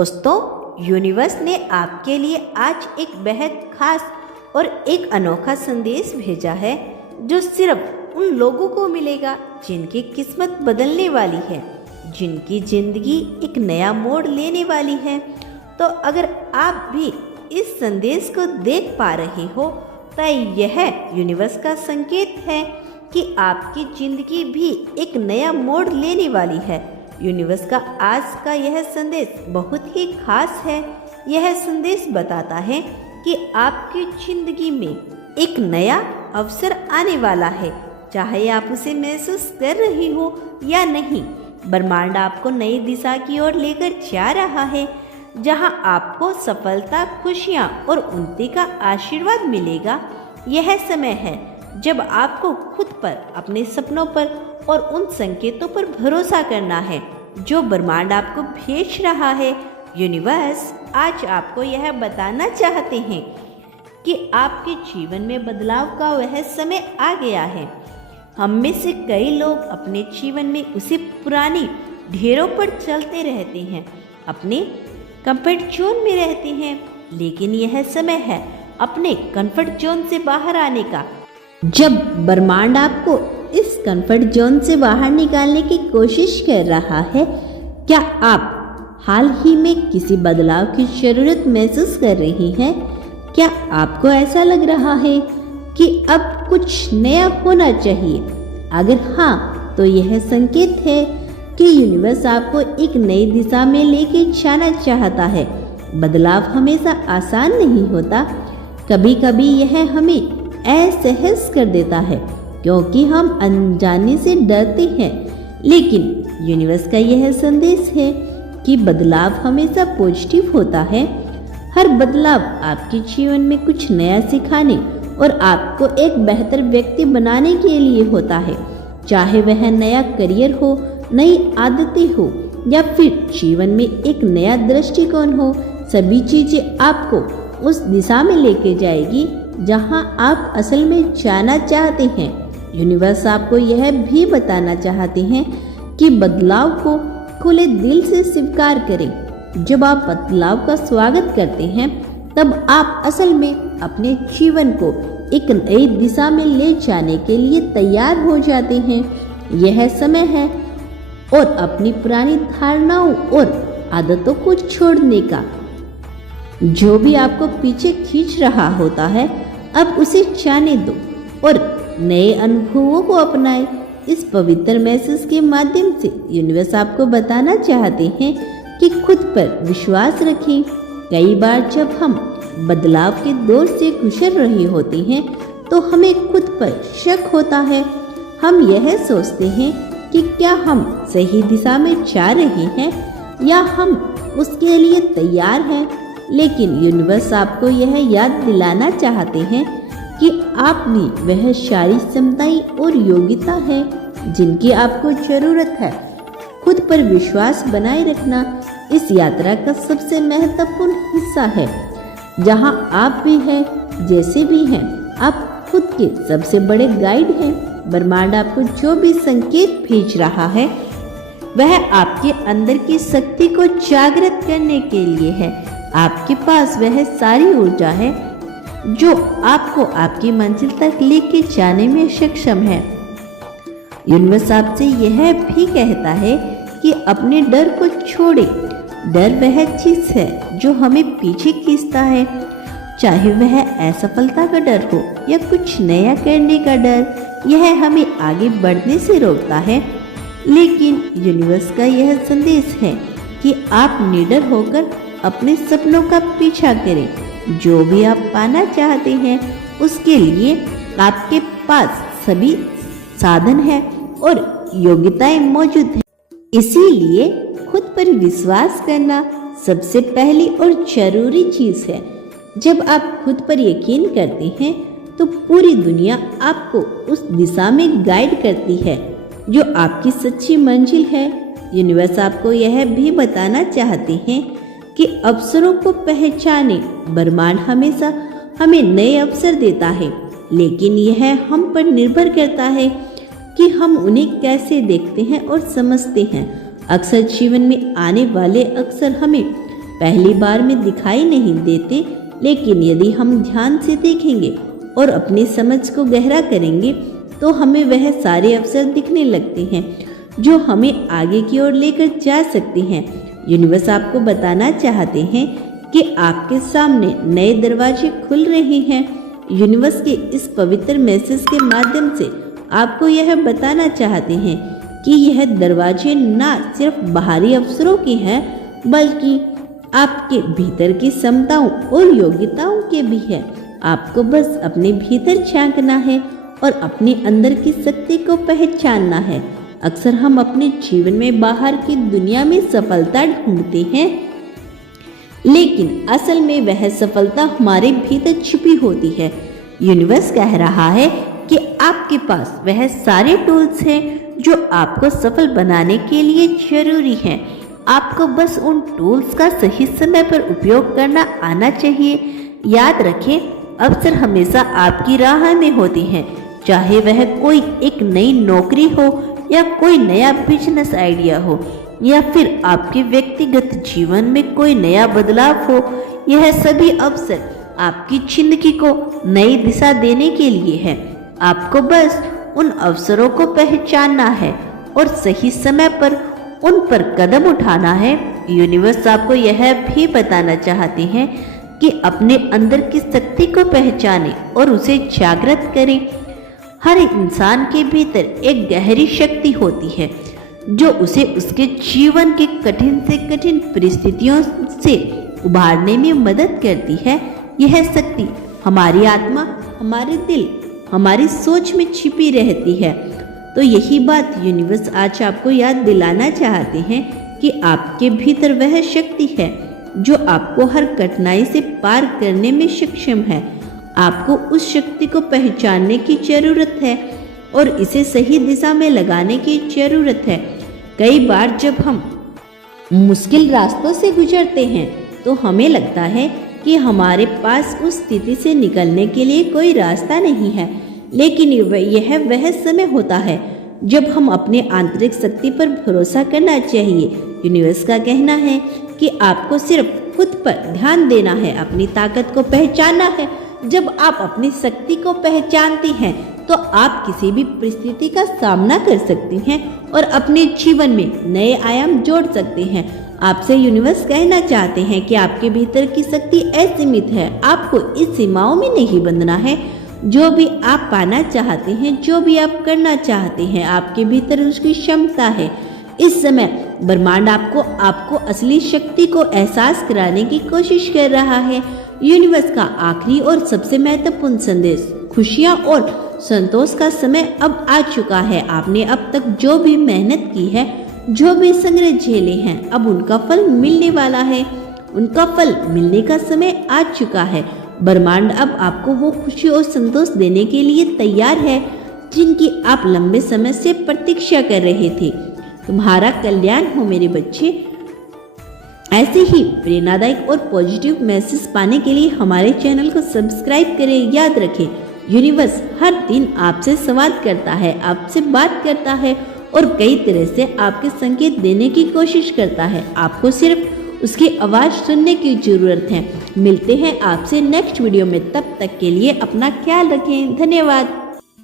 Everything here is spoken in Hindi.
दोस्तों, यूनिवर्स ने आपके लिए आज एक बेहद खास और एक अनोखा संदेश भेजा है जो सिर्फ उन लोगों को मिलेगा जिनकी किस्मत बदलने वाली है, जिनकी जिंदगी एक नया मोड़ लेने वाली है। तो अगर आप भी इस संदेश को देख पा रहे हो तो यह यूनिवर्स का संकेत है कि आपकी जिंदगी भी एक नया मोड़ लेने वाली है। यूनिवर्स का आज का यह संदेश बहुत ही खास है। यह संदेश बताता है कि आपकी जिंदगी में एक नया अवसर आने वाला है, चाहे आप उसे महसूस कर रही हो या नहीं। ब्रह्मांड आपको नई दिशा की ओर लेकर जा रहा है, जहां आपको सफलता, खुशियां और उन्नति का आशीर्वाद मिलेगा। यह समय है जब आपको खुद पर, अपने सपनों पर और उन संकेतों पर भरोसा करना है जो ब्रह्मांड आपको भेज रहा है। यूनिवर्स आज आपको यह बताना चाहते हैं कि आपके जीवन में बदलाव का वह समय आ गया है। हम में से कई लोग अपने जीवन में उसी पुरानी ढेरों पर चलते रहते हैं, अपने कंफर्ट जोन में रहते हैं, लेकिन यह समय है अपने कंफर्ट जोन से बाहर आने का। जब ब्रह्मांड आपको इस कंफर्ट जोन से बाहर निकालने की कोशिश कर रहा है, क्या आप हाल ही में किसी बदलाव की जरूरत महसूस कर रही हैं? क्या आपको ऐसा लग रहा है कि अब कुछ नया होना चाहिए? अगर हाँ, तो यह संकेत है कि यूनिवर्स आपको एक नई दिशा में लेके जाना चाहता है। बदलाव हमेशा आसान नहीं होता, कभी कभी यह हमें असहज कर देता है क्योंकि हम अनजाने से डरते हैं, लेकिन यूनिवर्स का यह संदेश है कि बदलाव हमेशा पॉजिटिव होता है। हर बदलाव आपके जीवन में कुछ नया सिखाने और आपको एक बेहतर व्यक्ति बनाने के लिए होता है। चाहे वह नया करियर हो, नई आदतें हो या फिर जीवन में एक नया दृष्टिकोण हो, सभी चीजें आपको उस दिशा में लेके जाएगी जहां आप असल में जाना चाहते हैं। यूनिवर्स आपको यह भी बताना चाहते हैं कि बदलाव को खुले दिल से स्वीकार करें। जब आप बदलाव का स्वागत करते हैं, तब आप असल में अपने जीवन को एक नई दिशा में ले जाने के लिए तैयार हो जाते हैं। यह समय है और अपनी पुरानी धारणाओं और आदतों को छोड़ने का। जो भी आपको पीछे खींच रहा होता है, अब उसे जाने दो और नए अनुभवों को अपनाएं। इस पवित्र मैसेज के माध्यम से यूनिवर्स आपको बताना चाहते हैं कि खुद पर विश्वास रखें। कई बार जब हम बदलाव के दौर से गुजर रहे होते हैं, तो हमें खुद पर शक होता है। हम यह सोचते हैं कि क्या हम सही दिशा में जा रहे हैं या हम उसके लिए तैयार हैं। लेकिन यूनिवर्स आपको यह याद दिलाना चाहते हैं कि आप में वह सारी क्षमताएं और योग्यता है जिनकी आपको जरूरत है। खुद पर विश्वास बनाए रखना इस यात्रा का सबसे महत्वपूर्ण हिस्सा है। जहां आप भी हैं, जैसे भी हैं, आप खुद के सबसे बड़े गाइड हैं। ब्रह्मांड आपको जो भी संकेत भेज रहा है, वह आपके अंदर की शक्ति को जागृत करने के लिए है। आपके पास वह सारी ऊर्जा है जो आपको आपकी मंजिल तक लेके जाने में सक्षम है। यूनिवर्स आपसे यह भी कहता है कि अपने डर को छोड़े। डर वह चीज है जो हमें पीछे खींचता है, चाहे वह असफलता का डर हो या कुछ नया करने का डर। यह हमें आगे बढ़ने से रोकता है। लेकिन यूनिवर्स का यह संदेश है कि आप निडर होकर अपने सपनों का पीछा करें। जो भी आप पाना चाहते हैं, उसके लिए आपके पास सभी साधन हैं और योग्यताएं मौजूद हैं। इसीलिए खुद पर विश्वास करना सबसे पहली और जरूरी चीज है। जब आप खुद पर यकीन करते हैं, तो पूरी दुनिया आपको उस दिशा में गाइड करती है जो आपकी सच्ची मंजिल है। यूनिवर्स आपको यह भी बताना चाहते हैं कि अवसरों को पहचाने। ब्रह्मांड हमेशा हमें नए अवसर देता है, लेकिन यह हम पर निर्भर करता है कि हम उन्हें कैसे देखते हैं और समझते हैं। अक्सर जीवन में आने वाले अवसर हमें पहली बार में दिखाई नहीं देते, लेकिन यदि हम ध्यान से देखेंगे और अपनी समझ को गहरा करेंगे तो हमें वह सारे अवसर दिखने लगते हैं जो हमें आगे की ओर लेकर जा सकते हैं। यूनिवर्स आपको बताना चाहते हैं कि आपके सामने नए दरवाजे खुल रहे हैं। यूनिवर्स के इस पवित्र मैसेज के माध्यम से आपको यह बताना चाहते हैं कि यह दरवाजे ना सिर्फ बाहरी अवसरों के हैं, बल्कि आपके भीतर की क्षमताओं और योग्यताओं के भी है। आपको बस अपने भीतर झांकना है और अपने अंदर की शक्ति को पहचानना है। अक्सर हम अपने जीवन में बाहर की दुनिया में सफलता ढूंढते हैं, लेकिन असल में वह सफलता हमारे भीतर छिपी होती है। यूनिवर्स कह रहा है कि आपके पास वह सारे टूल्स हैं जो आपको सफल बनाने के लिए जरूरी हैं। आपको बस उन टूल्स का सही समय पर उपयोग करना आना चाहिए। याद रखें, अवसर हमेशा आपकी राह में होते हैं, चाहे वह कोई एक नई नौकरी हो या कोई नया बिजनेस आइडिया हो या फिर आपके व्यक्तिगत जीवन में कोई नया बदलाव हो। यह सभी अवसर आपकी जिंदगी को नई दिशा देने के लिए है। आपको बस उन अवसरों को पहचानना है और सही समय पर उन पर कदम उठाना है। यूनिवर्स आपको यह भी बताना चाहते हैं कि अपने अंदर की शक्ति को पहचानें और उसे जागृत करें। हर इंसान के भीतर एक गहरी शक्ति होती है जो उसे उसके जीवन के कठिन से कठिन परिस्थितियों से उबारने में मदद करती है। यह शक्ति हमारी आत्मा, हमारे दिल, हमारी सोच में छिपी रहती है। तो यही बात यूनिवर्स आज आपको याद दिलाना चाहते हैं कि आपके भीतर वह शक्ति है जो आपको हर कठिनाई से पार करने में सक्षम है। आपको उस शक्ति को पहचानने की जरूरत है और इसे सही दिशा में लगाने की जरूरत है। कई बार जब हम मुश्किल रास्तों से गुजरते हैं तो हमें लगता है कि हमारे पास उस स्थिति से निकलने के लिए कोई रास्ता नहीं है, लेकिन यह वह समय होता है जब हम अपने आंतरिक शक्ति पर भरोसा करना चाहिए। यूनिवर्स का कहना है कि आपको सिर्फ खुद पर ध्यान देना है, अपनी ताकत को पहचानना है। जब आप अपनी शक्ति को पहचानते हैं तो आप किसी भी परिस्थिति का सामना कर सकते हैं और अपने जीवन में नए आयाम जोड़ सकते हैं। आपसे यूनिवर्स कहना चाहते हैं कि आपके भीतर की शक्ति असीमित है। आपको इस सीमाओं में नहीं बंधना है। जो भी आप पाना चाहते हैं, जो भी आप करना चाहते हैं, आपके भीतर उसकी क्षमता है। इस समय ब्रह्मांड आपको असली शक्ति को एहसास कराने की कोशिश कर रहा है। यूनिवर्स का आखिरी और सबसे महत्वपूर्ण संदेश, खुशियाँ और संतोष का समय अब आ चुका है। आपने अब तक जो भी मेहनत की है, जो भी संघर्ष झेले हैं, अब उनका फल मिलने वाला है। उनका फल मिलने का समय आ चुका है। ब्रह्मांड अब आपको वो खुशी और संतोष देने के लिए तैयार है जिनकी आप लंबे समय से प्रतीक्षा कर रहे थे। तुम्हारा कल्याण हो मेरे बच्चे। ऐसे ही प्रेरणादायक और पॉजिटिव मैसेज पाने के लिए हमारे चैनल को सब्सक्राइब करें। याद रखें, यूनिवर्स हर दिन आपसे संवाद करता है, आपसे बात करता है और कई तरह से आपके संकेत देने की कोशिश करता है। आपको सिर्फ उसकी आवाज़ सुनने की जरूरत है। मिलते हैं आपसे नेक्स्ट वीडियो में। तब तक के लिए अपना ख्याल रखें। धन्यवाद।